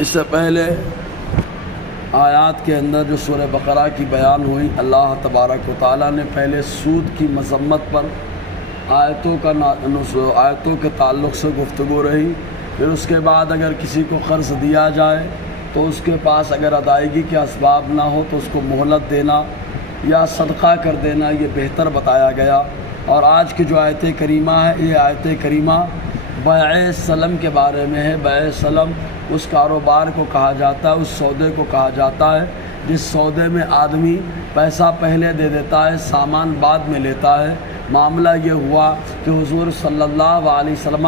اس سے پہلے آیات کے اندر جو سورہ بقرہ کی بیان ہوئی، اللہ تبارک و تعالیٰ نے پہلے سود کی مذمت پر آیتوں کے تعلق سے گفتگو رہی، پھر اس کے بعد اگر کسی کو قرض دیا جائے تو اس کے پاس اگر ادائیگی کے اسباب نہ ہو تو اس کو مہلت دینا یا صدقہ کر دینا یہ بہتر بتایا گیا۔ اور آج کی جو آیت کریمہ ہے، یہ آیت کریمہ بیع سلم کے بارے میں ہے۔ بیع سلم اس کاروبار کو کہا جاتا ہے، اس سودے کو کہا جاتا ہے جس سودے میں آدمی پیسہ پہلے دے دیتا ہے، سامان بعد میں لیتا ہے۔ معاملہ یہ ہوا کہ حضور صلی اللہ علیہ وسلم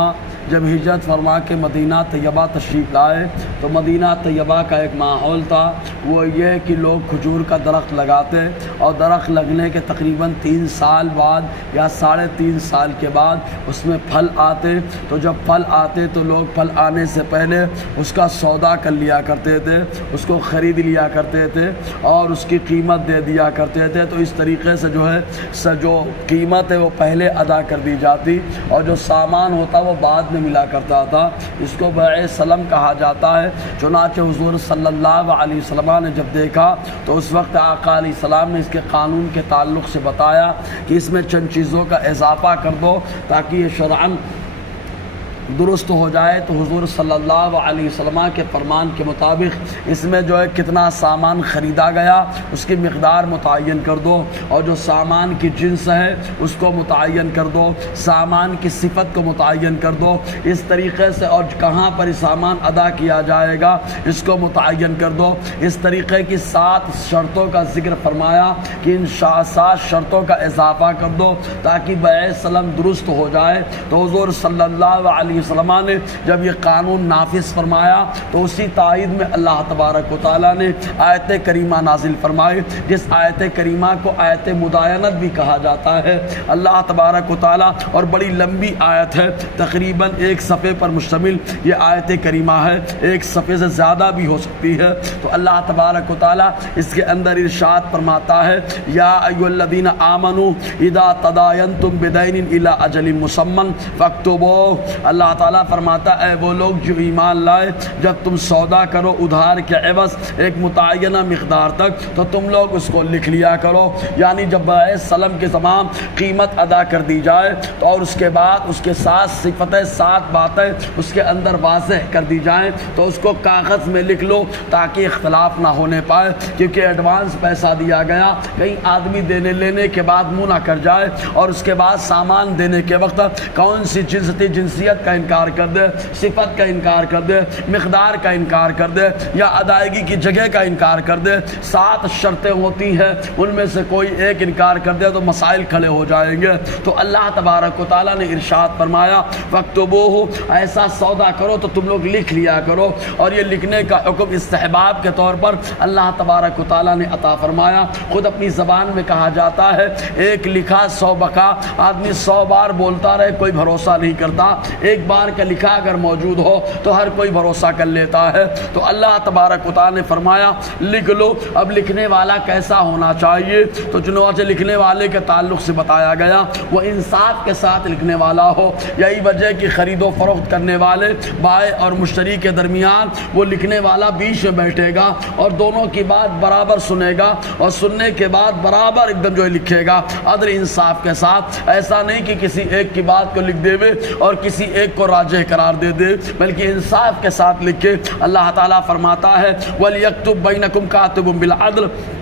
جب ہجرت فرما کے مدینہ طیبہ تشریف لائے تو مدینہ طیبہ کا ایک ماحول تھا، وہ یہ کہ لوگ کھجور کا درخت لگاتے اور درخت لگنے کے تقریباً 3 سال بعد یا 3.5 سال کے بعد اس میں پھل آتے، تو جب پھل آتے تو لوگ پھل آنے سے پہلے اس کا سودا کر لیا کرتے تھے، اس کو خرید لیا کرتے تھے اور اس کی قیمت دے دیا کرتے تھے۔ تو اس طریقے سے جو قیمت ہے وہ پہلے ادا کر دی جاتی اور جو سامان ہوتا وہ بعد میں ملا کرتا تھا۔ اس کو بیع سلم کہا جاتا ہے۔ چنانچہ حضور صلی اللہ علیہ وسلم نے جب دیکھا تو اس وقت آقا علیہ السلام نے اس کے قانون کے تعلق سے بتایا کہ اس میں چند چیزوں کا اضافہ کر دو تاکہ یہ شرعاً درست ہو جائے۔ تو حضور صلی اللہ علیہ وسلم کے فرمان کے مطابق اس میں جو ہے کتنا سامان خریدا گیا اس کی مقدار متعین کر دو، اور جو سامان کی جنس ہے اس کو متعین کر دو، سامان کی صفت کو متعین کر دو، اس طریقے سے، اور کہاں پر سامان ادا کیا جائے گا اس کو متعین کر دو۔ اس طریقے کی 7 شرطوں کا ذکر فرمایا کہ ان 7 شرطوں کا اضافہ کر دو تاکہ بیع سلم درست ہو جائے۔ تو حضور صلی اللہ علیہ وسلم نے جب یہ قانون نافذ فرمایا تو اسی تائید میں اللہ تبارک و تعالیٰ نے آیت کریمہ نازل فرمائی، جس آیت کریمہ کو آیت مداینت بھی کہا جاتا ہے۔ اللہ تبارک و تعالیٰ، اور بڑی لمبی آیت ہے، تقریباً 1 صفحے پر مشتمل یہ آیت کریمہ ہے، 1 صفحے سے زیادہ بھی ہو سکتی ہے۔ تو اللہ تبارک و تعالیٰ اس کے اندر ارشاد فرماتا ہے، یا ایھا الذین آمنوا اذا تداینتم بدین الی اجل مسمى فاکتبوہ۔ اللہ تعالیٰ فرماتا ہے، اے وہ لوگ جو ایمان لائے، جب تم سودا کرو ادھار کے عوض ایک متعینہ مقدار تک تو تم لوگ اس کو لکھ لیا کرو۔ یعنی جب بیع سلم کے تمام قیمت ادا کر دی جائے تو اور اس کے بعد اس کے 7 صفتیں 7 باتیں اس کے اندر واضح کر دی جائیں تو اس کو کاغذ میں لکھ لو تاکہ اختلاف نہ ہونے پائے، کیونکہ ایڈوانس پیسہ دیا گیا، کہیں آدمی لینے کے بعد منہ نہ کر جائے اور اس کے بعد سامان دینے کے وقت کون سی جنسیت کا انکار کر دے، صفت کا انکار کر دے، مقدار کا انکار کر دے یا ادائیگی کی جگہ کا انکار کر دے۔ 7 شرطیں ہوتی ہیں، ان میں سے کوئی ایک انکار کر دے تو مسائل کھڑے ہو جائیں گے۔ تو اللہ تبارک و تعالیٰ نے ارشاد فرمایا، فاکتبوہ، ایسا سودا کرو تو تم لوگ لکھ لیا کرو۔ اور یہ لکھنے کا حکم استحباب کے طور پر اللہ تبارک و تعالیٰ نے عطا فرمایا۔ خود اپنی زبان میں کہا جاتا ہے، ایک لکھا 100 بکا۔ آدمی 100 بار بولتا رہے کوئی بھروسہ نہیں کرتا، ایک بار کا لکھا اگر موجود ہو تو ہر کوئی بھروسہ کر لیتا ہے۔ تو اللہ تبارک و تعالیٰ نے فرمایا لکھ لو۔ اب لکھنے والا کیسا ہونا چاہیے؟ تو چنانچہ لکھنے والے کے تعلق سے بتایا گیا وہ انصاف کے ساتھ لکھنے والا ہو۔ یہی وجہ کہ خرید و فروخت کرنے والے بائع اور مشتری کے درمیان وہ لکھنے والا بیچ میں بیٹھے گا اور دونوں کی بات برابر سنے گا اور سننے کے بعد برابر ایک دم لکھے گا عدل انصاف کے ساتھ۔ ایسا نہیں کہ کسی ایک کی بات کو لکھ دے اور کسی ایک کو راجح قرار دے دے، بلکہ انصاف کے ساتھ لکھے۔ اللہ تعالیٰ فرماتا ہے، وَلْيَكْتُبْ بَيْنَكُمْ كَاتِبٌ بِالْعَدْلِ،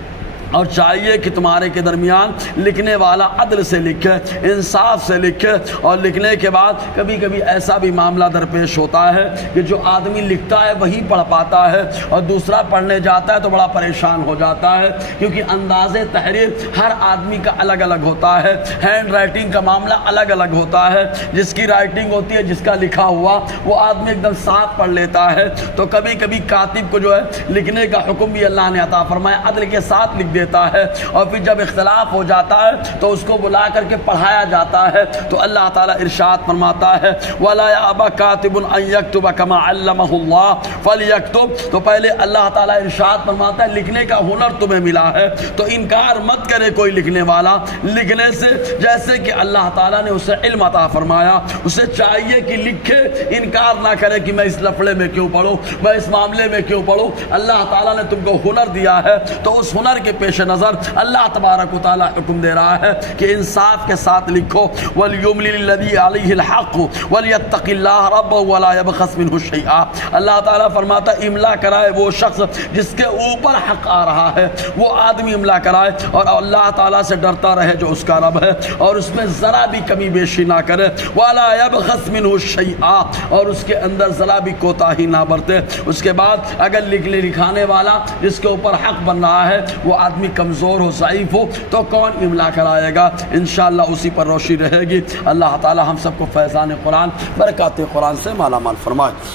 اور چاہیے کہ تمہارے کے درمیان لکھنے والا عدل سے لکھے، انصاف سے لکھے۔ اور لکھنے کے بعد کبھی کبھی ایسا بھی معاملہ درپیش ہوتا ہے کہ جو آدمی لکھتا ہے وہی پڑھ پاتا ہے اور دوسرا پڑھنے جاتا ہے تو بڑا پریشان ہو جاتا ہے، کیونکہ انداز تحریر ہر آدمی کا الگ الگ ہوتا ہے، ہینڈ رائٹنگ کا معاملہ الگ الگ ہوتا ہے۔ جس کی رائٹنگ ہوتی ہے، جس کا لکھا ہوا وہ آدمی ایک دم صاف پڑھ لیتا ہے، تو کبھی کبھی کاتب کو جو ہے لکھنے کا حکم بھی اللہ نے عطا فرمایا، عدل کے ساتھ لکھ دیتا ہے، اور پھر جب اختلاف ہو جاتا ہے تو اس کو بلا کر کے پڑھایا جاتا ہے تو اللہ تعالیٰ ارشاد فرماتا ہے وَلَا يَأْبَ كَاتِبٌ أَن يَكْتُبَ كَمَا عَلَّمَهُ اللَّهُ فَلْيَكْتُبْ۔ تو پہلے اللہ تعالیٰ ارشاد فرماتا ہے لکھنے کا ہنر تمہیں ملا ہے تو انکار مت کرے کوئی لکھنے والا لکھنے سے، جیسے کہ اللہ تعالیٰ نے اسے علم عطا فرمایا، اسے چاہیے کہ لکھے، انکار نہ کرے کہ میں اس لفڑے میں کیوں پڑھوں، میں اس معاملے میں کیوں پڑھوں۔ اللہ تعالیٰ نے تم کو ہنر دیا ہے تو اس ہنر کے پیش نظر اللہ تبارک و تعالیٰ حکم دے رہا ہے کہ انصاف کے ساتھ لکھو، وَلْيُمْلِلِ الَّذِي عَلَيْهِ الْحَقُّ وَلْيَتَّقِ اللَّهَ رَبَّهُ وَلَا يَبْخَسْ مِنْهُ شَيْئًا۔ اللہ تعالیٰ فرماتا ہے املا کرائے وہ شخص جس کے اوپر حق آ رہا ہے، وہ آدمی املا کرائے اور اللہ تعالیٰ سے ڈرتا رہے جو اس کا رب ہے، اور اس میں ذرا بھی کمی بیشی نہ کرے، وَلَا يَبْخَسْ مِنْهُ شَيْئًا، اور اس کے اندر ذرا بھی کوتاہی نہ برتے۔ اس کے بعد اگر لکھانے والا جس کے اوپر حق بن رہا ہے وہ آدمی کمزور ہو، ضعیف ہو، تو کون املا کرائے گا؟ انشاءاللہ اسی پر روشنی رہے گی۔ اللہ تعالی ہم سب کو فیضان قرآن، برکات قرآن سے مالا مال فرمائے۔